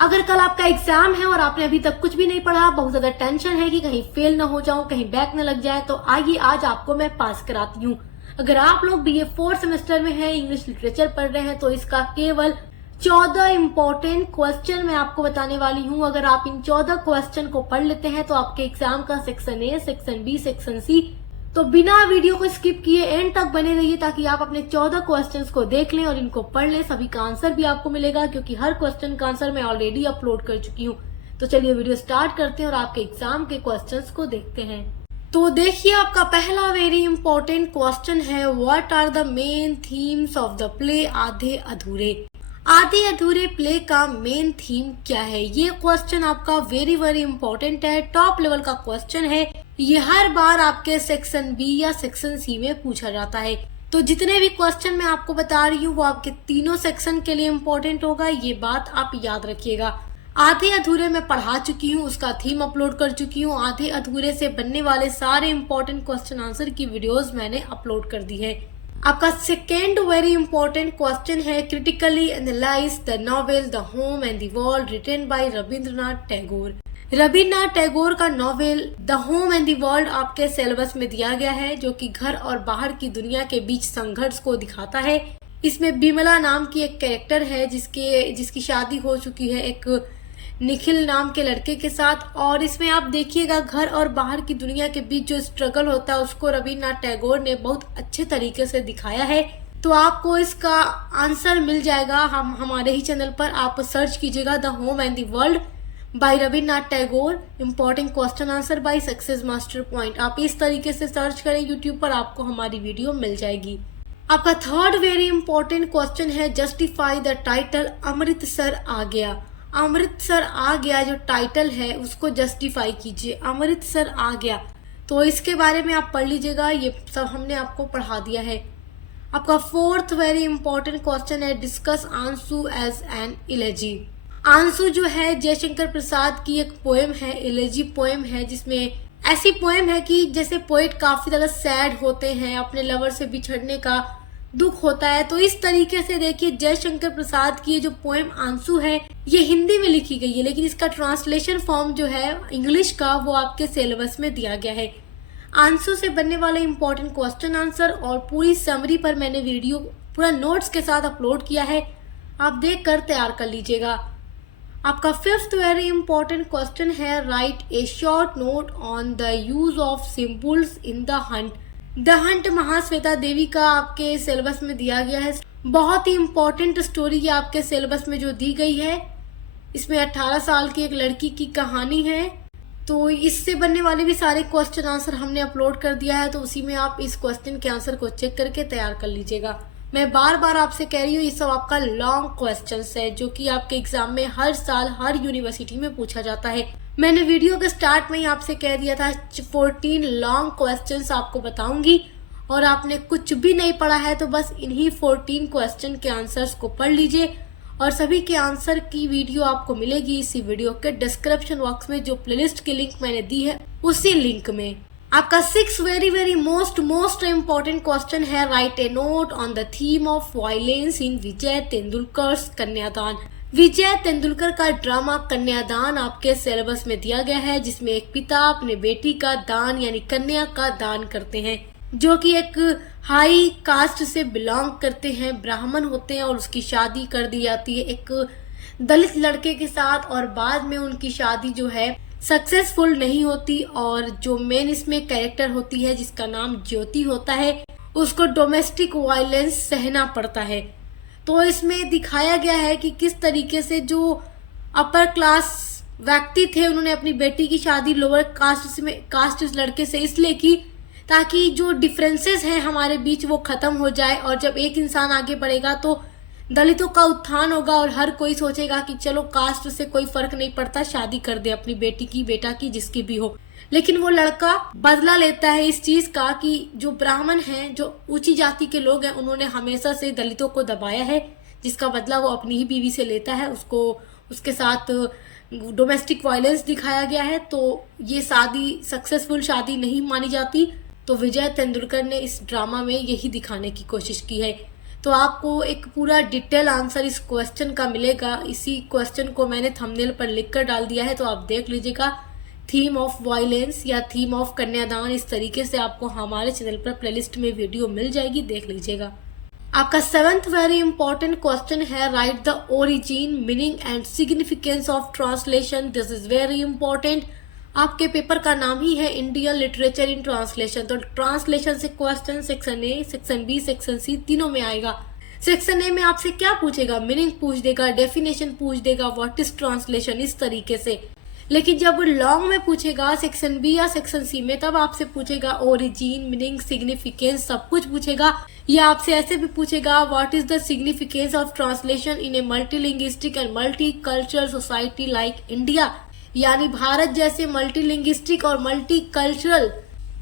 अगर कल आपका एग्जाम है और आपने अभी तक कुछ भी नहीं पढ़ा, बहुत ज्यादा टेंशन है कि कहीं फेल ना हो जाऊं, कहीं बैक न लग जाए, तो आइए आज आपको मैं पास कराती हूँ। अगर आप लोग बीए 4th सेमेस्टर में हैं, इंग्लिश लिटरेचर पढ़ रहे हैं, तो इसका केवल 14 इम्पोर्टेंट क्वेश्चन मैं आपको बताने वाली हूँ। अगर आप इन 14 क्वेश्चन को पढ़ लेते हैं तो आपके एग्जाम का section A, section B, section C, तो बिना वीडियो को स्किप किए एंड तक बने रहिए ताकि आप अपने 14 क्वेश्चंस को देख लें और इनको पढ़ लें। सभी का आंसर भी आपको मिलेगा क्योंकि हर क्वेश्चन का आंसर मैं ऑलरेडी अपलोड कर चुकी हूँ। तो चलिए वीडियो स्टार्ट करते हैं और आपके एग्जाम के क्वेश्चंस को देखते हैं। तो देखिए, आपका पहला वेरी इंपॉर्टेंट क्वेश्चन है, what are the main themes of the play Aadhe Adhure. आधे अधूरे प्ले का मेन थीम क्या है? ये क्वेश्चन आपका वेरी वेरी इंपॉर्टेंट है, टॉप लेवल का क्वेश्चन है। ये हर बार आपके सेक्शन बी या सेक्शन सी में पूछा जाता है। तो जितने भी क्वेश्चन मैं आपको बता रही हूँ वो आपके तीनों सेक्शन के लिए इम्पोर्टेंट होगा, ये बात आप याद रखिएगा। आधे अधूरे मैं पढ़ा चुकी हूँ, उसका थीम अपलोड कर चुकी हूँ। आधे अधूरे से बनने वाले सारे इम्पोर्टेंट क्वेश्चन आंसर की वीडियोस मैंने अपलोड कर दी है। आपका सेकेंड वेरी इंपॉर्टेंट क्वेश्चन है, critically analyse the novel the home and the world written by Rabindranath Tagore. Rabindranath Tagore का novel the home and the world आपके सिलेबस में दिया गया है, जो कि घर और बाहर की दुनिया के बीच संघर्ष को दिखाता है। इसमें बिमला नाम की एक कैरेक्टर है जिसकी शादी हो चुकी है एक निखिल नाम के लड़के के साथ, और इसमें आप देखिएगा घर और बाहर की दुनिया के बीच जो स्ट्रगल होता है उसको रविन्द्रनाथ टैगोर ने बहुत अच्छे तरीके से दिखाया है। तो आपको इसका आंसर मिल जाएगा हमारे ही चैनल पर। आप सर्च कीजिएगा the home and the world by Rabindranath Tagore, important question answer by success master point. आप इस तरीके से सर्च करें यूट्यूब पर, आपको हमारी वीडियो मिल जाएगी। आपका थर्ड वेरी इंपॉर्टेंट क्वेश्चन है, जस्टिफाई द टाइटल अमृतसर आ गया। अमृतसर आ गया जो टाइटल है उसको जस्टिफाई कीजिए, अमृतसर आ गया। तो इसके बारे में आप पढ़ लीजिएगा, ये सब हमने आपको पढ़ा दिया है। आपका फोर्थ वेरी इंपॉर्टेंट क्वेश्चन है, डिस्कस आंसू एज एन इलेजी। आंसू जो है जयशंकर प्रसाद की एक पोएम है, इलेजी पोएम है, जिसमें ऐसी पोएम है कि जैसे पोएट काफी ज्यादा सैड होते हैं, अपने लवर से बिछड़ने का दुख होता है। तो इस तरीके से देखिए, जयशंकर प्रसाद की ये जो पोएम आंसू है ये हिंदी में लिखी गई है, लेकिन इसका ट्रांसलेशन फॉर्म जो है इंग्लिश का वो आपके सिलेबस में दिया गया है। आंसू से बनने वाले इंपॉर्टेंट क्वेश्चन आंसर और पूरी समरी पर मैंने वीडियो पूरा नोट्स के साथ अपलोड किया है, आप देख कर तैयार कर लीजिएगा। आपका फिफ्थ वेरी इंपॉर्टेंट क्वेश्चन है, write a short note on the use of symbols in the hunt. The hunt Mahasweta Devi का आपके सिलेबस में दिया गया है। बहुत ही इंपॉर्टेंट स्टोरी है आपके सिलेबस में जो दी गई है। इसमें 18 साल की एक लड़की की कहानी है। तो इससे बनने वाले भी सारे क्वेश्चन आंसर हमने अपलोड कर दिया है, तो उसी में आप इस क्वेश्चन के आंसर को चेक करके तैयार कर लीजिएगा। मैं बार बार आपसे कह रही हूँ, ये सब आपका लॉन्ग क्वेश्चंस है जो कि आपके एग्जाम में हर साल हर यूनिवर्सिटी में पूछा जाता है। मैंने वीडियो के स्टार्ट में ही आपसे कह दिया था 14 लॉन्ग क्वेश्चंस आपको बताऊंगी, और आपने कुछ भी नहीं पढ़ा है तो बस इन्हीं 14 क्वेश्चन के आंसर्स को पढ़ लीजिए, और सभी के आंसर की वीडियो आपको मिलेगी इसी वीडियो के डिस्क्रिप्शन बॉक्स में, जो प्लेलिस्ट की लिंक मैंने दी है उसी लिंक में। आपका six very very most important question है, write a note on the theme of violence in Vijay Tendulkar Kanyadaan. Vijay Tendulkar का ड्रामा कन्यादान आपके सिलेबस में दिया गया है, जिसमें एक पिता अपने बेटी का दान यानी कन्या का दान करते हैं, जो कि एक हाई कास्ट से बिलोंग करते हैं, ब्राह्मण होते हैं, और उसकी शादी कर दी जाती है एक दलित लड़के के साथ, और बाद में उनकी शादी जो है सक्सेसफुल नहीं होती, और जो मेन इसमें कैरेक्टर होती है जिसका नाम ज्योति होता है, उसको डोमेस्टिक वायलेंस सहना पड़ता है। तो इसमें दिखाया गया है कि किस तरीके से जो अपर क्लास व्यक्ति थे उन्होंने अपनी बेटी की शादी लोअर कास्ट लड़के से इसलिए की ताकि जो डिफरेंसेस हैं हमारे बीच वो खत्म हो जाए, और जब एक इंसान आगे बढ़ेगा तो दलितों का उत्थान होगा और हर कोई सोचेगा कि चलो कास्ट से कोई फर्क नहीं पड़ता, शादी कर दे अपनी बेटी की, बेटा की, जिसकी भी हो। लेकिन वो लड़का बदला लेता है इस चीज का कि जो ब्राह्मण हैं, जो ऊंची जाति के लोग हैं, उन्होंने हमेशा से दलितों को दबाया है, जिसका बदला वो अपनी ही बीवी से लेता है। उसके साथ डोमेस्टिक वायलेंस दिखाया गया है। तो ये शादी सक्सेसफुल शादी नहीं मानी जाती। तो विजय तेंदुलकर ने इस ड्रामा में यही दिखाने की कोशिश की है। तो आपको एक पूरा डिटेल आंसर इस क्वेश्चन का मिलेगा। इसी क्वेश्चन को मैंने थंबनेल पर लिखकर डाल दिया है, तो आप देख लीजिएगा। थीम ऑफ वायलेंस या थीम ऑफ कन्यादान, इस तरीके से आपको हमारे चैनल पर प्लेलिस्ट में वीडियो मिल जाएगी, देख लीजिएगा। आपका 7th वेरी इंपॉर्टेंट क्वेश्चन है, write the origin, meaning and significance of translation. This is very important. आपके पेपर का नाम ही है इंडियन लिटरेचर इन ट्रांसलेशन, तो ट्रांसलेशन से question section A, section B, section C तीनों में आएगा। सेक्शन ए में आपसे क्या पूछेगा, मीनिंग पूछ देगा, डेफिनेशन पूछ देगा, व्हाट इज ट्रांसलेशन, इस तरीके से। लेकिन जब लॉन्ग में पूछेगा सेक्शन बी या सेक्शन सी में, तब आपसे पूछेगा ओरिजिन, मीनिंग, सिग्निफिकेंस, सब कुछ पूछेगा। या आपसे ऐसे भी पूछेगा, what is the significance of translation in a multilinguistic and multi cultural society like India, यानी भारत जैसे मल्टीलिंग्विस्टिक और मल्टी कल्चरल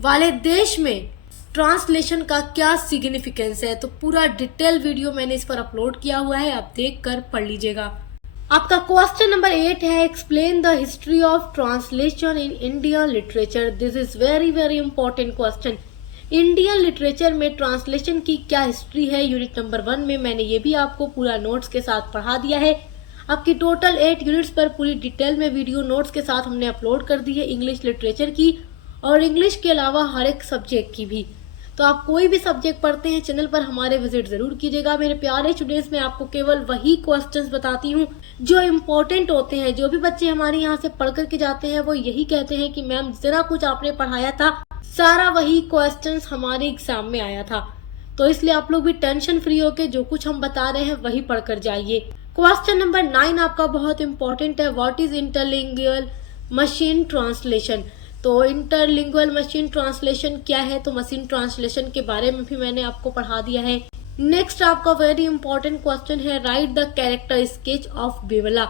वाले देश में ट्रांसलेशन का क्या सिग्निफिकेंस है। तो पूरा डिटेल वीडियो मैंने इस पर अपलोड किया हुआ है, आप देख कर पढ़ लीजिएगा। आपका क्वेश्चन नंबर 8 है, explain the history of translation in Indian literature. This is very very important question. Indian literature में ट्रांसलेशन की क्या हिस्ट्री है, यूनिट नंबर 1 में मैंने ये भी आपको पूरा नोट्स के साथ पढ़ा दिया है। आपकी टोटल 8 यूनिट्स पर पूरी डिटेल में वीडियो नोट्स के साथ हमने अपलोड कर दी है, इंग्लिश लिटरेचर की और इंग्लिश के अलावा हर एक सब्जेक्ट की भी। तो आप कोई भी सब्जेक्ट पढ़ते हैं, चैनल पर हमारे विजिट जरूर कीजिएगा। मेरे प्यारे स्टूडेंट्स, मैं आपको केवल वही क्वेश्चंस बताती हूँ जो इम्पोर्टेंट होते हैं। जो भी बच्चे हमारे यहाँ से पढ़ करके जाते हैं वो यही कहते हैं कि मैम जितना कुछ आपने पढ़ाया था सारा वही क्वेश्चंस हमारे एग्जाम में आया था। तो इसलिए आप लोग भी टेंशन फ्री होकर जो कुछ हम बता रहे हैं वही पढ़ कर जाइए। क्वेश्चन नंबर 9 आपका बहुत इंपॉर्टेंट है, व्हाट इज इंटरलिंगुअल मशीन ट्रांसलेशन। तो इंटरलिंगुअल मशीन ट्रांसलेशन क्या है, तो मशीन ट्रांसलेशन के बारे में भी मैंने आपको पढ़ा दिया है। नेक्स्ट आपका वेरी इंपॉर्टेंट क्वेश्चन है, write the character sketch of Bimala.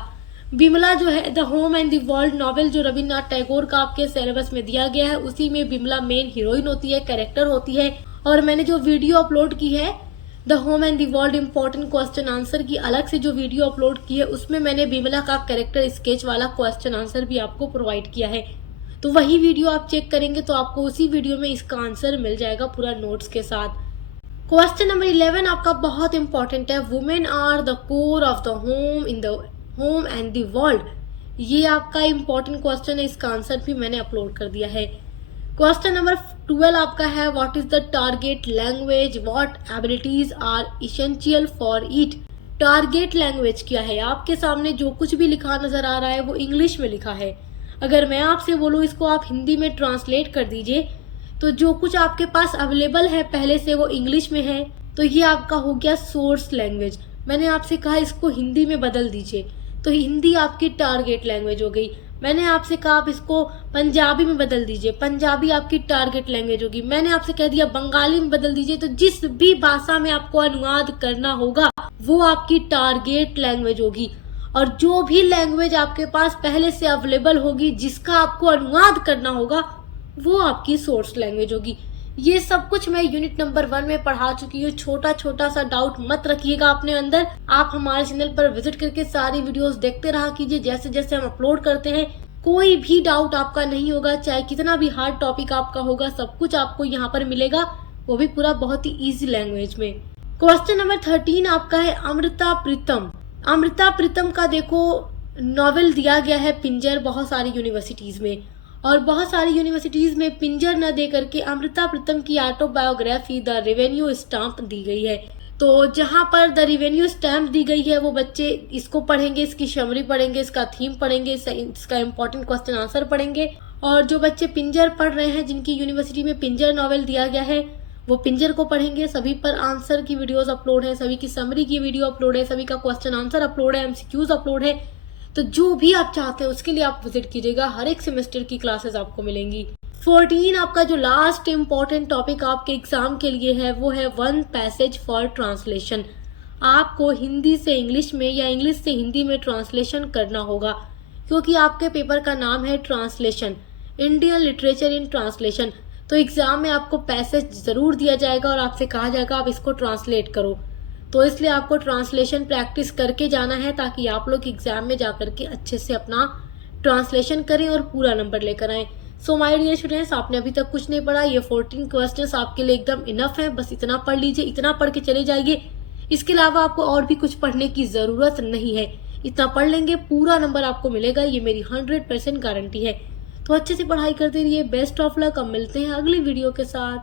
Bimala जो है the home and the world novel जो रविन्द्रनाथ टैगोर का आपके सिलेबस में दिया गया है, उसी में बिमला मेन हीरोइन होती है, कैरेक्टर होती है। और मैंने जो वीडियो अपलोड की है the home and the world important question answer की, अलग से जो वीडियो अपलोड की है उसमें मैंने बिमला का कैरेक्टर स्केच वाला क्वेश्चन आंसर भी आपको प्रोवाइड किया है। तो वही वीडियो आप चेक करेंगे तो आपको उसी वीडियो में इसका आंसर मिल जाएगा पूरा नोट्स के साथ। क्वेश्चन नंबर 11 आपका बहुत इंपॉर्टेंट है, women are the core of the home in the home and the world. ये आपका इंपॉर्टेंट क्वेश्चन है, इसका आंसर भी मैंने अपलोड कर दिया है। क्वेश्चन नंबर 12 आपका है, what is the target language, what abilities are essential for it. Target language क्या है, आपके सामने जो कुछ भी लिखा नजर आ रहा है वो इंग्लिश में लिखा है। अगर मैं आपसे बोलूँ इसको आप हिंदी में ट्रांसलेट कर दीजिए, तो जो कुछ आपके पास अवेलेबल है पहले से वो इंग्लिश में है, तो ये आपका हो गया सोर्स लैंग्वेज। मैंने आपसे कहा इसको हिंदी में बदल दीजिए, तो हिंदी आपकी टारगेट लैंग्वेज हो गई। मैंने आपसे कहा आप इसको पंजाबी में बदल दीजिए, पंजाबी आपकी टारगेट लैंग्वेज होगी। मैंने आपसे कह दिया बंगाली में बदल दीजिए, तो जिस भी भाषा में आपको अनुवाद करना होगा वो आपकी टारगेट लैंग्वेज होगी। और जो भी लैंग्वेज आपके पास पहले से अवेलेबल होगी जिसका आपको अनुवाद करना होगा वो आपकी सोर्स लैंग्वेज होगी। ये सब कुछ मैं यूनिट नंबर 1 में पढ़ा चुकी हूँ। छोटा छोटा सा डाउट मत रखिएगा अपने अंदर। आप हमारे चैनल पर विजिट करके सारी वीडियोस देखते रहा कीजिए, जैसे जैसे हम अपलोड करते हैं कोई भी डाउट आपका नहीं होगा, चाहे कितना भी हार्ड टॉपिक आपका होगा, सब कुछ आपको यहाँ पर मिलेगा, वो भी पूरा बहुत ही ईजी लैंग्वेज में। क्वेश्चन नंबर 13 आपका है, अमृता प्रीतम। अमृता प्रीतम का देखो नॉवेल दिया गया है पिंजर बहुत सारी यूनिवर्सिटीज में, और बहुत सारी यूनिवर्सिटीज में पिंजर न दे करके अमृता प्रीतम की ऑटोबायोग्राफी द रेवेन्यू स्टैम्प दी गई है। तो जहां पर द रेवेन्यू स्टैम्प दी गई है वो बच्चे इसको पढ़ेंगे, इसकी समरी पढ़ेंगे, इसका थीम पढ़ेंगे, इसका इंपॉर्टेंट क्वेश्चन आंसर पढ़ेंगे। और जो बच्चे पिंजर पढ़ रहे हैं जिनकी यूनिवर्सिटी में पिंजर नॉवेल दिया गया है वो पिंजर को पढ़ेंगे। सभी पर आंसर की वीडियोस अपलोड है, सभी की समरी की वीडियो अपलोड है, सभी का क्वेश्चन आंसर अपलोड है, एमसीक्यूज अपलोड है। तो जो भी आप चाहते हैं उसके लिए आप विजिट कीजिएगा, हर एक सेमेस्टर की क्लासेस आपको मिलेंगी। 14 आपका जो लास्ट इम्पॉर्टेंट टॉपिक आपके एग्जाम के लिए है वो है वन पैसेज फॉर ट्रांसलेशन। आपको हिंदी से इंग्लिश में या इंग्लिश से हिंदी में ट्रांसलेशन करना होगा, क्योंकि आपके पेपर का नाम है translation, Indian literature in translation. तो एग्जाम में आपको पैसेज जरूर दिया जाएगा और आपसे कहा जाएगा आप इसको ट्रांसलेट करो। तो इसलिए आपको ट्रांसलेशन प्रैक्टिस करके जाना है ताकि आप लोग एग्जाम में जाकर के अच्छे से अपना ट्रांसलेशन करें और पूरा नंबर लेकर आएं। सो माय डियर स्टूडेंट्स, आपने अभी तक कुछ नहीं पढ़ा, ये 14 क्वेश्चंस आपके लिए एकदम इनफ है। बस इतना पढ़ लीजिए, इतना पढ़ के चले जाइए, इसके अलावा आपको और भी कुछ पढ़ने की ज़रूरत नहीं है। इतना पढ़ लेंगे पूरा नंबर आपको मिलेगा, ये मेरी 100% गारंटी है। तो अच्छे से पढ़ाई करते रहिए। Best of luck. अब मिलते हैं अगली वीडियो के साथ।